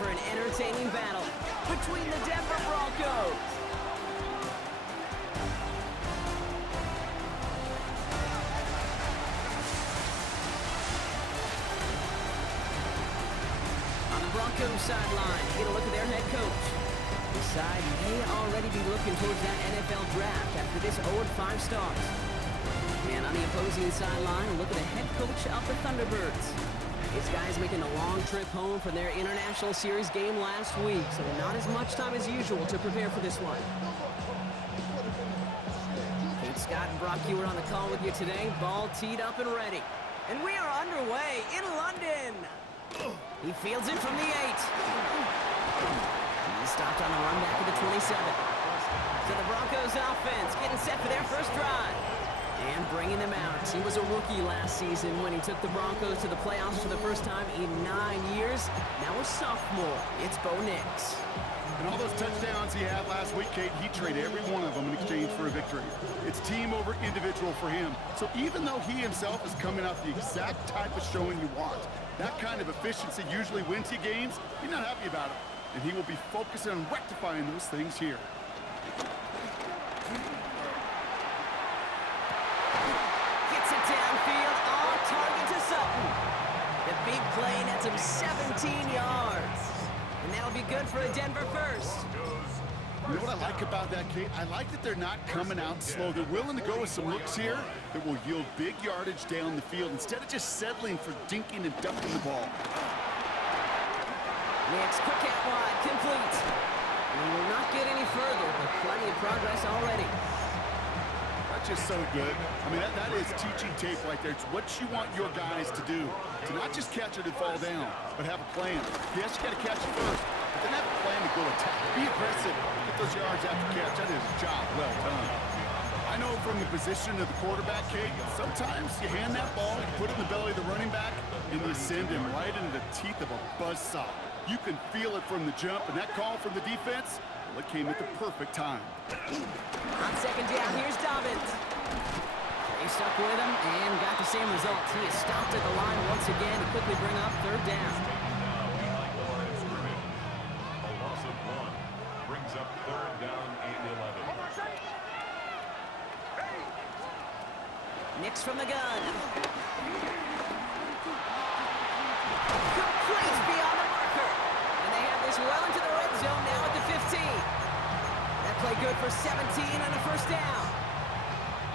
for an entertaining battle between the Denver Broncos on the Broncos sideline. Get a look at their head coach. The side may already be looking towards that NFL draft after this 0-5 start. And on the opposing sideline, look at the head coach of the Thunderbirds. These guys making a long trip home from their International Series game last week, so not as much time as usual to prepare for this one. Kate Scott and Brock Ewer on the call with you today. Ball teed up and ready. And we are underway in London. He fields it from the 8. He stopped on the run back at the 27. So the Broncos offense getting set for their first drive. And bringing them out. He was a rookie last season when he took the Broncos to the playoffs for the first time in 9 years. Now a sophomore. It's Bo Nix. And all those touchdowns he had last week, Kate, he traded every one of them in exchange for a victory. It's team over individual for him. So even though he himself is coming off the exact type of showing you want, that kind of efficiency usually wins you games, you're not happy about it. And he will be focusing on rectifying those things here. The big play nets him 17 yards. And that'll be good for a Denver first. You know what I like about that, Kate? I like that they're not coming out slow. They're willing to go with some looks here that will yield big yardage down the field instead of just settling for dinking and ducking the ball. Nix, quick out wide, complete. And he will not get any further, but plenty of progress already. Just so good. I mean, that is teaching tape right there. It's what you want your guys to do. To not just catch it and fall down, but have a plan. Yes, you got to catch it first, but then have a plan to go attack. Be aggressive. Get those yards after catch. That is a job well done. I know from the position of the quarterback, Kate, sometimes you hand that ball, you put it in the belly of the running back, and you send him right into the teeth of a buzzsaw. You can feel it from the jump, and that call from the defense, well, it came at the perfect time. On second down, here's Dobbins. They stuck with him and got the same result. He is stopped at the line once again to quickly bring up third down. A loss of 1 brings up third down and 11. Nix from the gun. Complete beyond the marker. And they have this well into the red zone now at the 15. That play good for 17 and a first down.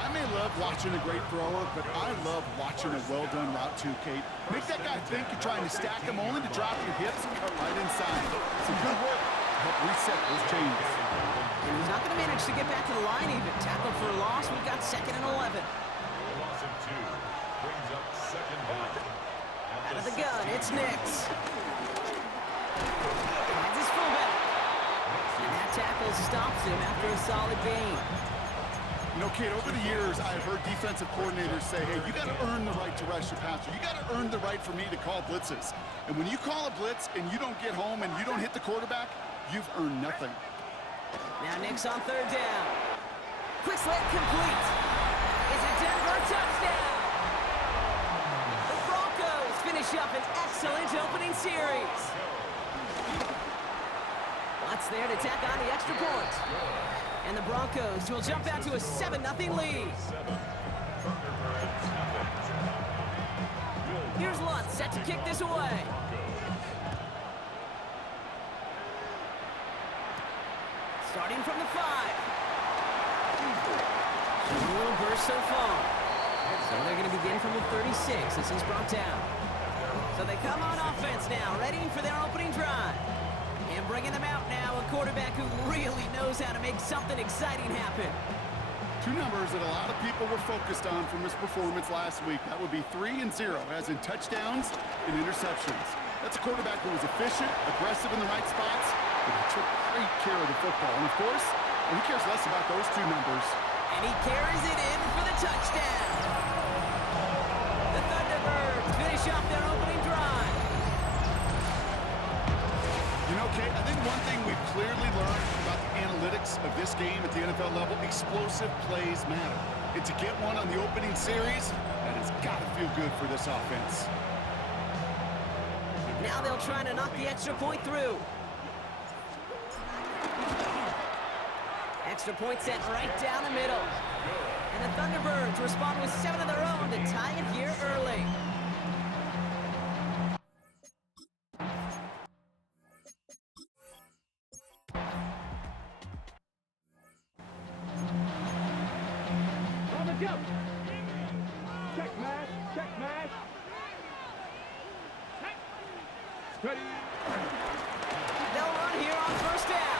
I may love watching a great thrower, but I love watching a well-done route too, Kate. Make that guy think you're trying to stack him only to drop your hips and cut right inside. Some good work to help reset those chains. And he's not going to manage to get back to the line even. Tackle for a loss. We've got second and 11. A loss of 2 brings up second down. Out of the gun, it's Nix. Finds his fullback. And that tackle stops him after a solid gain. You know, Kate, over the years, I've heard defensive coordinators say, hey, you got to earn the right to rush your passer. You got to earn the right for me to call blitzes. And when you call a blitz and you don't get home and you don't hit the quarterback, you've earned nothing. Now Nix on third down. Quick slant complete. It's a Denver touchdown. The Broncos finish up an excellent opening series. Watts there to tack on the extra point. And the Broncos will jump out to a 7-0 lead. Here's Lutz set to kick this away. Starting from the 5. A little burst so far. So they're going to begin from the 36 as he's brought down. So they come on offense now, ready for their opening drive. And bringing them out now, a quarterback who really knows how to make something exciting happen. Two numbers that a lot of people were focused on from his performance last week. That would be 3 and 0, as in touchdowns and interceptions. That's a quarterback who was efficient, aggressive in the right spots, but he took great care of the football. And of course, he cares less about those two numbers. And he carries it in for the touchdown. The Thunderbirds finish off their opening drive. You know, Kate, I think one thing we've clearly learned about the analytics of this game at the NFL level, explosive plays matter. And to get one on the opening series, that has got to feel good for this offense. Now they'll try to knock the extra point through. Extra point set right down the middle. And the Thunderbirds respond with 7 of their own to tie it here early. Check match, check match. Ready. They'll run here on first down.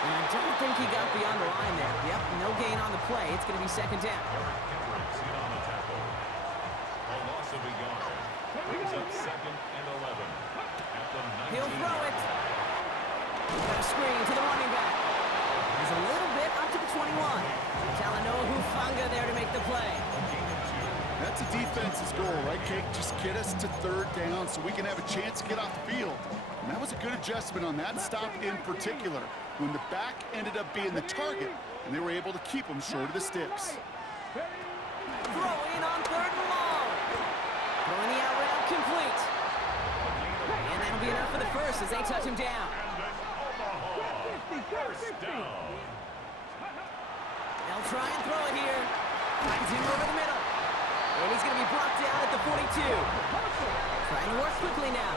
And I don't think he got beyond the line there. Yep, no gain on the play. It's going to be second down. On the tackle. A loss of a yard. Brings up 2nd and 11. At the 19. He'll throw it. Got a screen to the running back. He's a little bit up to the 21. Talanoa Hufanga there to make the play. That's a defense's goal, right, Kate? Just get us to third down so we can have a chance to get off the field. And that was a good adjustment on that stop in particular, when the back ended up being the target, and they were able to keep him short of the sticks. Throwing on 3rd and long. Throwing the out route complete. And that'll be enough for the first as they touch him down. First down. They'll try and throw it here. Finds him over the middle. And he's going to be brought down at the 42. Trying to work quickly now.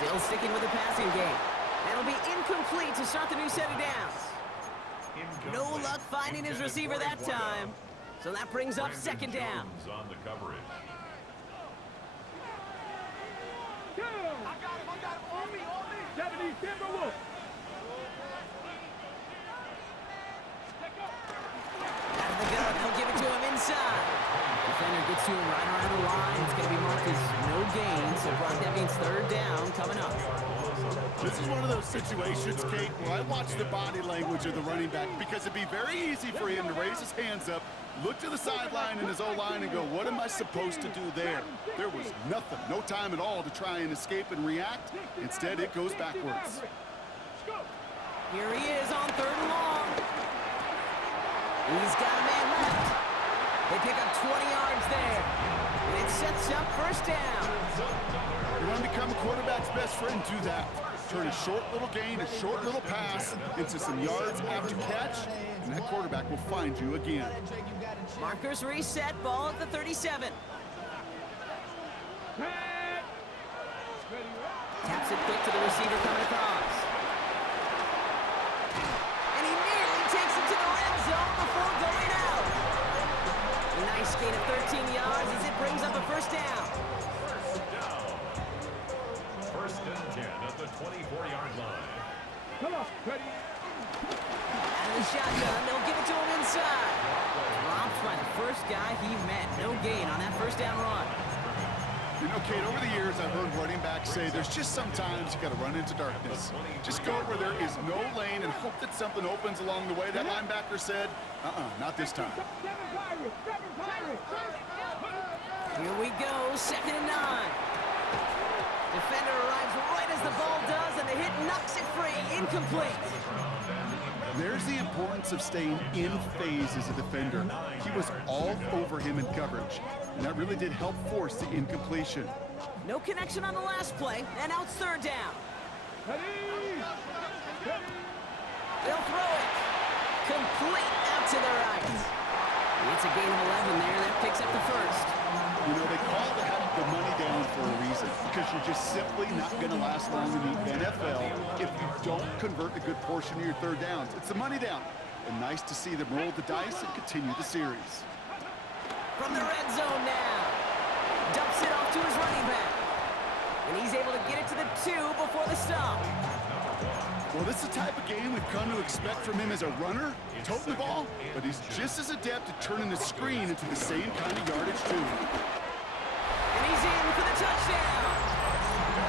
Still sticking with the passing game. That'll be incomplete to start the new set of downs. No luck finding his receiver that time. So that brings up second down. On the coverage. I got him on me. 70 Timberwolves. Out of the gun, they'll give it to him inside. Defender gets to him right around the line. It's going to be marked as no gain, so Brock, that means third down coming up. This is one of those situations, Kate, where I watch the body language of the running back because it'd be very easy for him to raise his hands up, look to the sideline in his O-line and go, what am I supposed to do there? There was nothing, no time at all to try and escape and react. Instead, it goes backwards. Here he is on 3rd and long. He's got a man left. They pick up 20 yards there. And it sets up first down. You want to become a quarterback's best friend, do that. Turn a short little gain, a short little pass into some yards after catch, and that quarterback will find you again. Markers reset, ball at the 37. Taps it quick to the receiver coming across. And he nearly takes it to the red zone before going out. A nice gain of 13 yards as it brings up a first down. First and 10 at the 24-yard line. Come on, ready. Out of the shotgun, they'll give it to him inside. Dropped by the first guy he met. No gain on that first down run. You know, Kate, over the years, I've heard running backs say there's just sometimes you got to run into darkness. Just go where there is no lane and hope that something opens along the way. That linebacker said, not this time. Here we go, 2nd and 9. Defender arrives right as the ball does, and the hit knocks it free. Incomplete. There's the importance of staying in phase as a defender. He was all over him in coverage, and that really did help force the incompletion. No connection on the last play, and now it's 3rd down. They'll throw it. Complete out to the right. It's a gain of 11 there. That picks up the first. You know, they call the money down for a reason, because you're just simply not going to last long in the NFL if you don't convert a good portion of your third downs. It's the money down. And nice to see them roll the dice and continue the series. From the red zone now. Dumps it off to his running back. And he's able to get it to the 2 before the stop. Well, this is the type of game we've come to expect from him as a runner, toting the ball, but he's just as adept at turning the screen into the same kind of yardage, too. And he's in for the touchdown.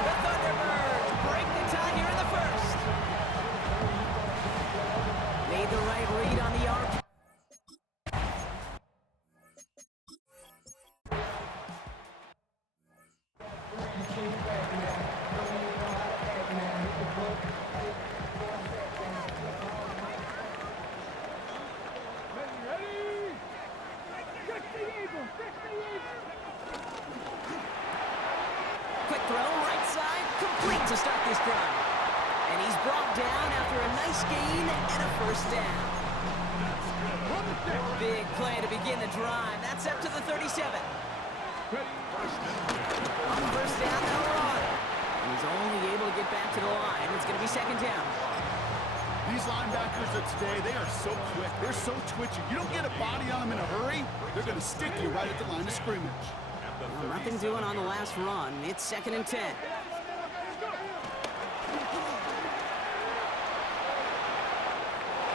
The Thunderbirds break the tie here in the first. Made the right read on the arc. throw, right side, complete to start this drive. And he's brought down after a nice gain and a first down. Big play to begin the drive. That's up to the 37. On first down, now we're on. He's only able to get back to the line. It's going to be second down. These linebackers of today, they are so quick. They're so twitchy. You don't get a body on them in a hurry, they're going to stick you right at the line of scrimmage. Well, nothing doing on the last run. It's second and 10.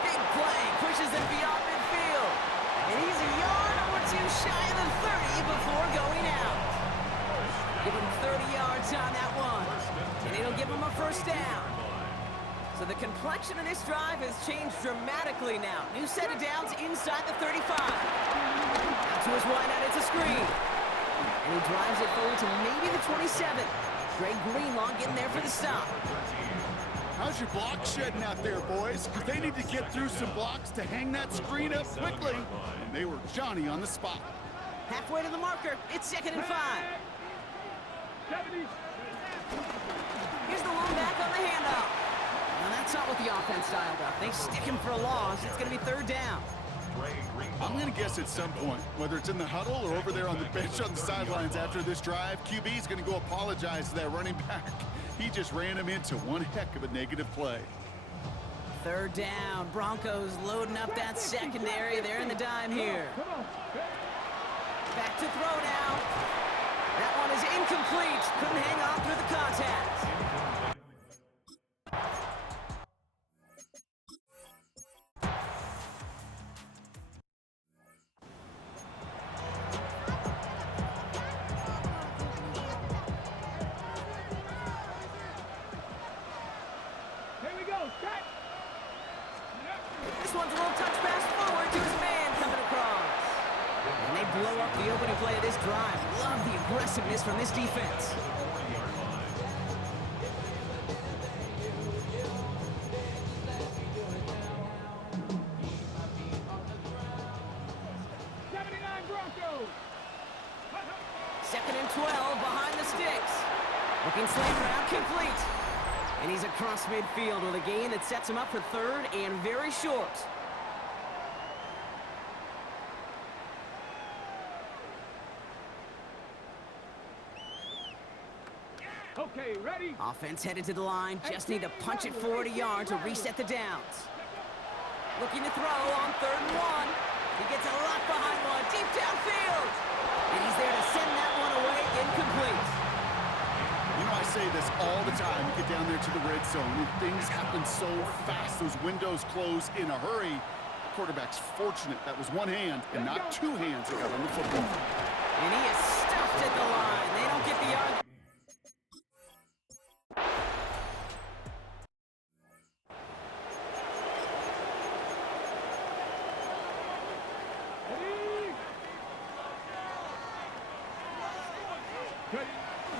Big play. Pushes them beyond midfield. And he's a yard or two shy of the 30 before going out. Give him 30 yards on that one. And it'll give him a first down. So the complexion of this drive has changed dramatically now. New set of downs inside the 35. Out to his wideout, it's a screen. And he drives it forward to maybe the 27. Greg Greenlaw getting there for the stop. How's your block shedding out there, boys? Because they need to get through some blocks to hang that screen up quickly. And they were Johnny on the spot. Halfway to the marker, it's second and 5. Here's the long back on the handoff. Now that's not what the offense dialed up. They stick him for a loss. It's going to be third down. I'm going to guess at some point, whether it's in the huddle or over there on the bench on the sidelines after this drive, QB is going to go apologize to that running back. He just ran him into one heck of a negative play. Third down. Broncos loading up that secondary. They're in the dime here. Back to throw now. That one is incomplete. Couldn't hang on through the contact. This one's a little touch pass forward to his man coming across. And they blow up the opening play of this drive. Love the aggressiveness from this defense. Second and 12 behind the sticks. Looking slant route complete. And he's across midfield with a gain that sets him up for third and very short. Okay, ready? Offense headed to the line. Just need to punch it forward a yard to reset the downs. Looking to throw on third and 1. He gets a lot behind one, deep downfield. And he's there to send that one away, incomplete. You know, I say this all the time. You get down there to the red zone, and things happen so fast. Those windows close in a hurry. The quarterback's fortunate that was one hand and not two hands that got on the football. And he is stuffed at the line. They don't get the yard.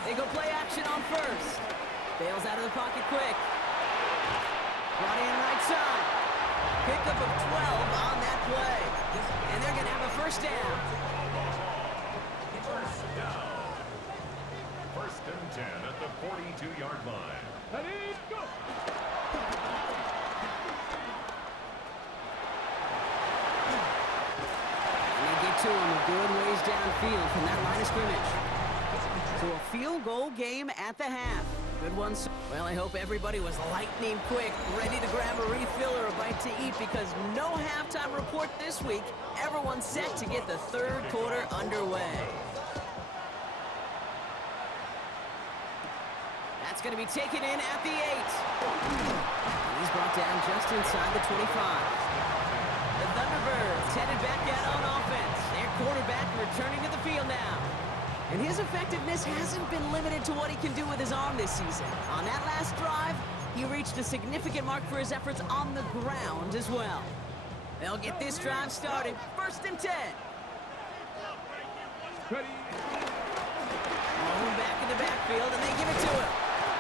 They go play action on first. Bails out of the pocket quick. Brought in right side. Pickup of 12 on that play. And they're going to have a first down. First and 10 at the 42-yard line. Ready, go! And they get to him a good ways downfield from that line of scrimmage. So a field goal game at the half. Good one. Well, I hope everybody was lightning quick, ready to grab a refill or a bite to eat, because no halftime report this week. Everyone's set to get the third quarter underway. That's going to be taken in at the 8. And he's brought down just inside the 25. The Thunderbirds headed back out on offense. Their quarterback returning to the field now. And his effectiveness hasn't been limited to what he can do with his arm this season. On that last drive, he reached a significant mark for his efforts on the ground as well. They'll get this drive started. First and 10. Ready? Rolling back in the backfield, and they give it to him.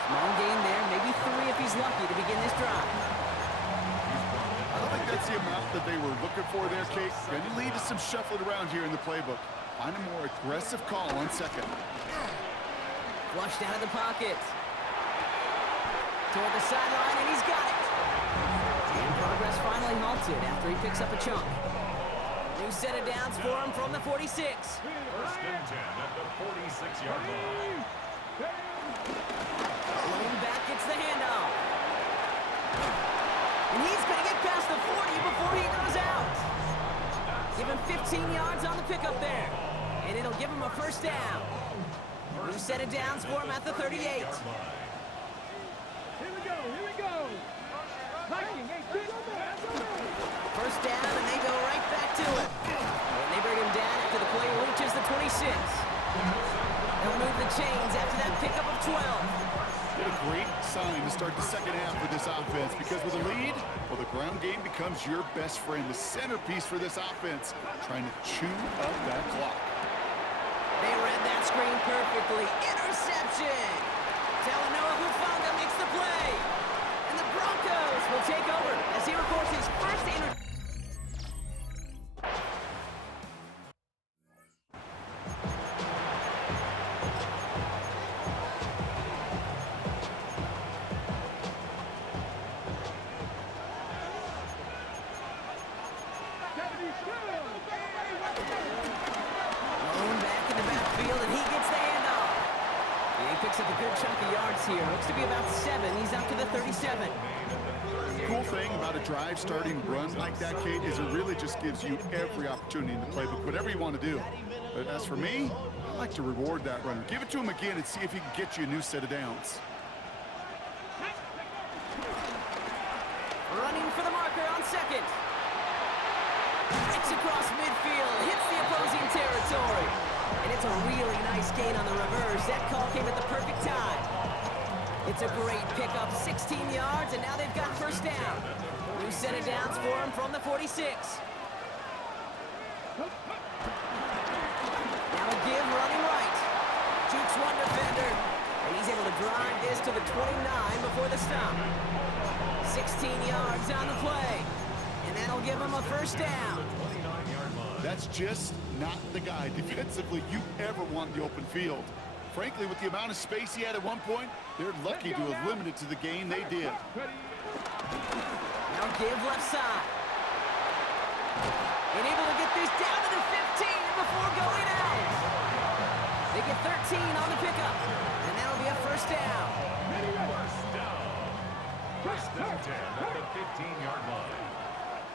Small gain there, maybe 3 if he's lucky to begin this drive. I don't think that's the amount that they were looking for there, Kate. Going to lead to some shuffling around here in the playbook. Find a more aggressive call on second. Flushed out of the pocket. Toward the sideline, and he's got it. And progress finally halted after he picks up a chunk. New set of downs for him from the 46. First and 10 at the 46-yard line. Lone back gets the handoff. And he's going to get past the 40 before he goes out. Give him 15 yards on the pickup there. And it'll give him a first down. New set of downs for him at the 38. Here we go. Viking, hey, First down, and they go right back to it. And they bring him down after the play reaches the 26. They'll move the chains after that pickup of 12. What a great sign to start the second half for this offense, because with a lead, well, the ground game becomes your best friend, the centerpiece for this offense, trying to chew up that clock. They read that screen perfectly. Interception! Talanoa Hufanga makes the play. And the Broncos will take over as he records his first interception. Back in the backfield, and he gets the handoff. And he picks up a good chunk of yards here. Looks to be about 7. He's up to the 37. Cool thing about a drive starting run like that, Kate, is it really just gives you every opportunity in the playbook, whatever you want to do. But as for me, I like to reward that runner. Give it to him again and see if he can get you a new set of downs. Running for the marker on second. Breaks across midfield, hits the opposing territory. And it's a really nice gain on the reverse. That call came at the perfect time. It's a great pickup, 16 yards, and now they've got first down. New set of downs for him from the 46. Now a give running right. Jukes one defender, and he's able to drive this to the 29 before the stop. 16 yards on the play, and that'll give him a first down. That's just not the guy defensively you ever want in the open field. Frankly, with the amount of space he had at one point, they're lucky to have limited to the gain they did. Now give left side. And able to get this down to the 15 before going out. They get 13 on the pickup, and that'll be a first down. First down. First and 10 at the 15-yard line.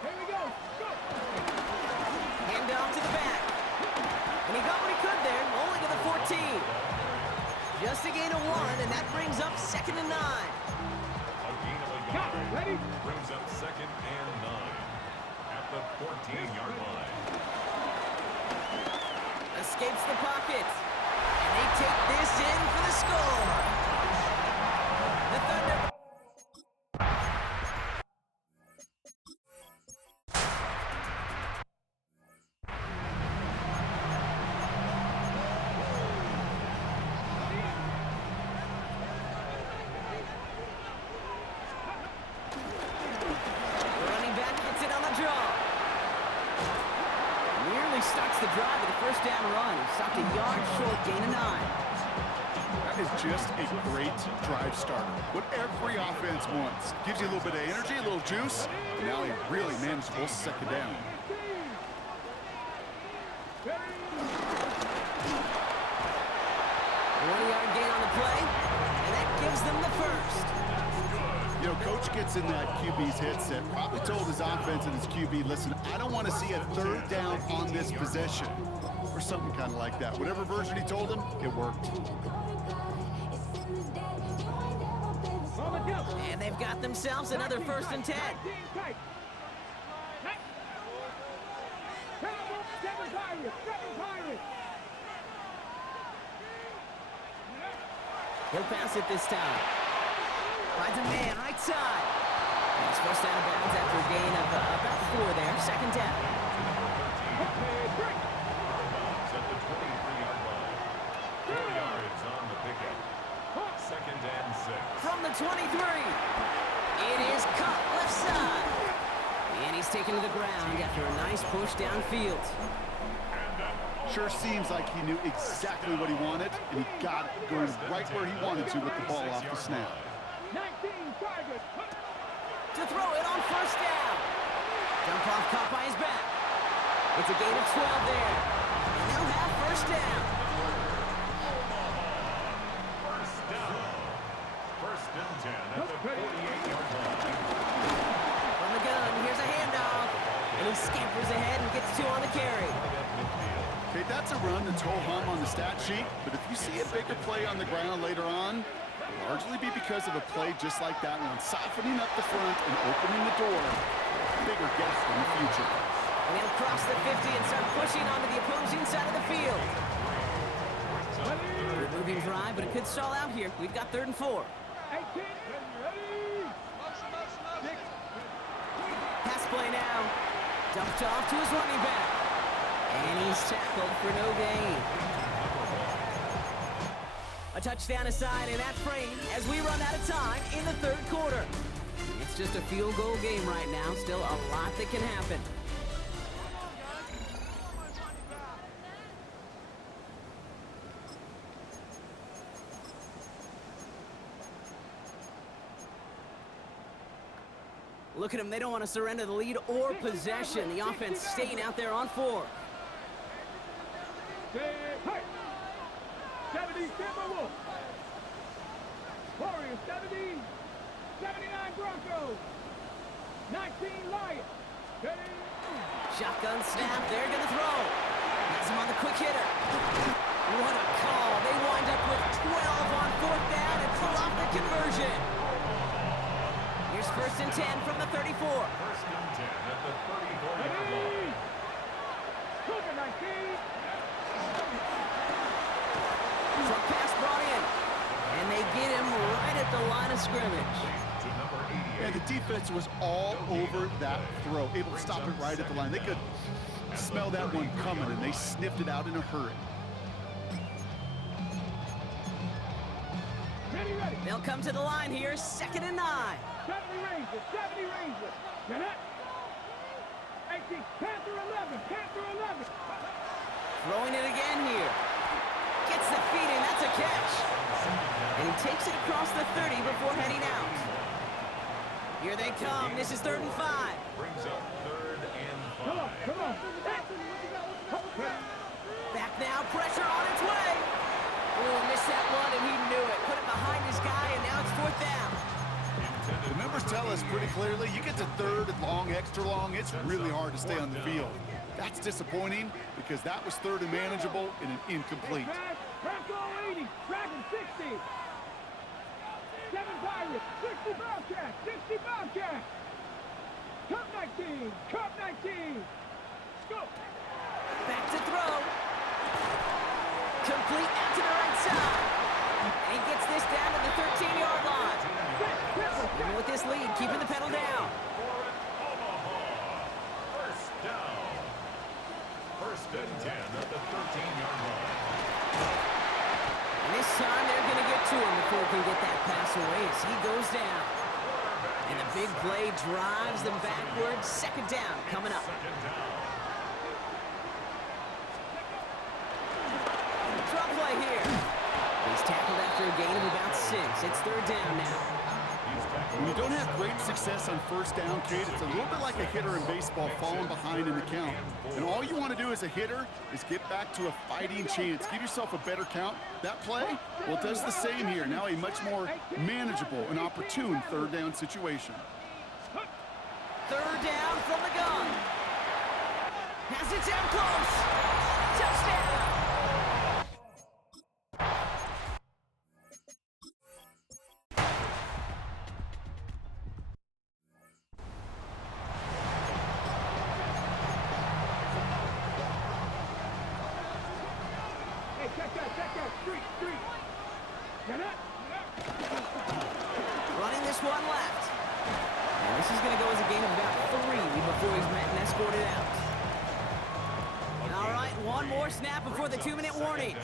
Here we go. Hand off to the back. And he got what he could there, only to the 14. Just a gain of 1, and that brings up second and 9. A gain of a yard. Ready? Brings up second and 9 at the 14-yard line. Escapes the pocket. And they take this in for the score. The Thunderbirds. Starts the drive with a first down run. He stopped a yard short, gain of 9. That is just a great drive starter. What every offense wants. Gives you a little bit of energy, a little juice. And now a really manageable second down. 1-yard gain on the play, and that gives them the first. You know, Coach gets in that QB's headset, probably told his offense and his QB, listen, I don't want to see a third down on this possession, or something kind of like that. Whatever version he told him, it worked. And they've got themselves another first and 10. He'll pass it this time. Finds a man right side. And it's first out of bounds after a gain of about 4 there. Second down. At the 23-yard line. 4 yards on the pickup. Second and 6. From the 23. It is cut left side. And he's taken to the ground after a nice push downfield. And an Sure seems like he knew exactly what he wanted, and he got it going right where he wanted to with the ball off the snap. 19 targets. To throw it on first down. Dump off caught by his back. It's a gain of 12 there. And they'll have first down. First down. First and 10 at the 48-yard line. From the gun, here's a handoff. And he scampers ahead and gets 2 on the carry. Okay, that's a run that's ho-hum on the stat sheet, but if you see a bigger play on the ground later on, it'll largely be because of a play just like that one, softening up the front and opening the door. Bigger gets in the future. And he'll cross the 50 and start pushing onto the opposing side of the field. Good moving drive, but it could stall out here. We've got 3rd and 4. 18. Ready. Pass play now. Dumped off to his running back. And he's tackled for no gain. A touchdown aside in that frame as we run out of time in the 3rd quarter. It's just a field goal game right now. Still a lot that can happen. Look at them. They don't want to surrender the lead or possession. The offense staying out there on 4. 70 Timberwolves. Warriors 70. 79 Broncos. 19 Lions. Ready. Shotgun snap. They're going to throw. Has him on the quick hitter. What a call. They wind up with 12 on 4th down and pull off the conversion. Here's 1st and 10 from the 34. First and 10 at the 34-yard line. Super 19. Truck pass brought in. And they get him right at the line of scrimmage. To number 88. And the defense was all over that throw, able to stop it right at the line. They could smell that one coming, and they sniffed it out in a hurry. Ready. They'll come to the line here, 2nd and 9. 70 Rangers. 70 Rangers. Get it. 18. Panther 11. Panther 11. Throwing it again here. Gets the feet in. That's a catch. And he takes it across the 30 before heading out. Here they come. This is 3rd and 5. Brings up 3rd and 5. Come on. Back now. Pressure on its way. Oh, missed that one, and he knew it. Put it behind his guy, and now it's 4th down. The numbers tell us pretty clearly, you get to 3rd and long, extra long, it's really hard to stay on the field. That's disappointing because that was 3rd and manageable and an incomplete. Bronco 80. Dragon 60. 7 Pirates. 60 Bobcats. 60 Bobcats. Cup 19. Cup 19. Go. Back to throw. Complete out to the right side. And he gets this down to the 13-yard line. Even with this lead, keeping the pedal down. Omaha. First down. First and 10 at the 13-yard line. And this time they're going to get to him before he can get that pass away as he goes down. And the big play drives them backwards. 2nd down coming up. Second down. Drop play here. He's tackled after a gain of about 6. It's 3rd down now. When you don't have great success on 1st down, Kate, it's a little bit like a hitter in baseball falling behind in the count. And all you want to do as a hitter is get back to a fighting chance. Give yourself a better count. That play, well, it does the same here. Now a much more manageable and opportune 3rd down situation. 3rd down from the gun. Has it down close. Touchdown. Check that. Street. Get it. Running this one left. And this is going to go as a gain of about 3 before he's met and escorted out. All right, one more snap before the 2-minute warning.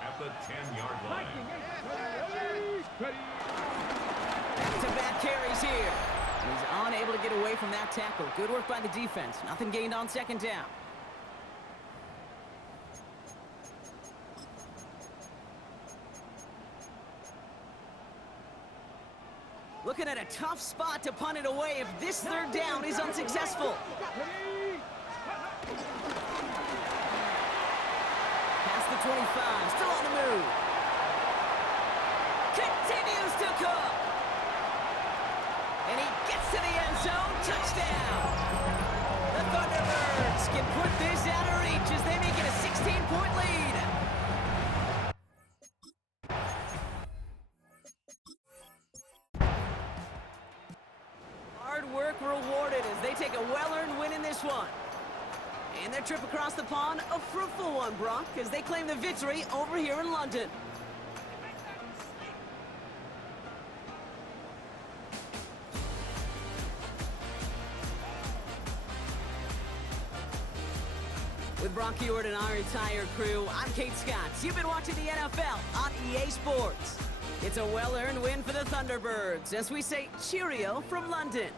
At the 10-yard line. Back-to-back carries here. And he's unable to get away from that tackle. Good work by the defense. Nothing gained on 2nd down. Looking at a tough spot to punt it away if this third down is unsuccessful. Past the 25, still on the move. Continues to cook. And he gets to the end zone. Touchdown. The Thunderbirds can put this out of reach as they make it a 16-point lead. Hard work rewarded as they take a well-earned win in this one. And their trip across the pond, a fruitful one, Brock, as they claim the victory over here in London. With Brock Ewart and our entire crew, I'm Kate Scott. You've been watching the NFL on EA Sports. It's a well-earned win for the Thunderbirds as we say cheerio from London.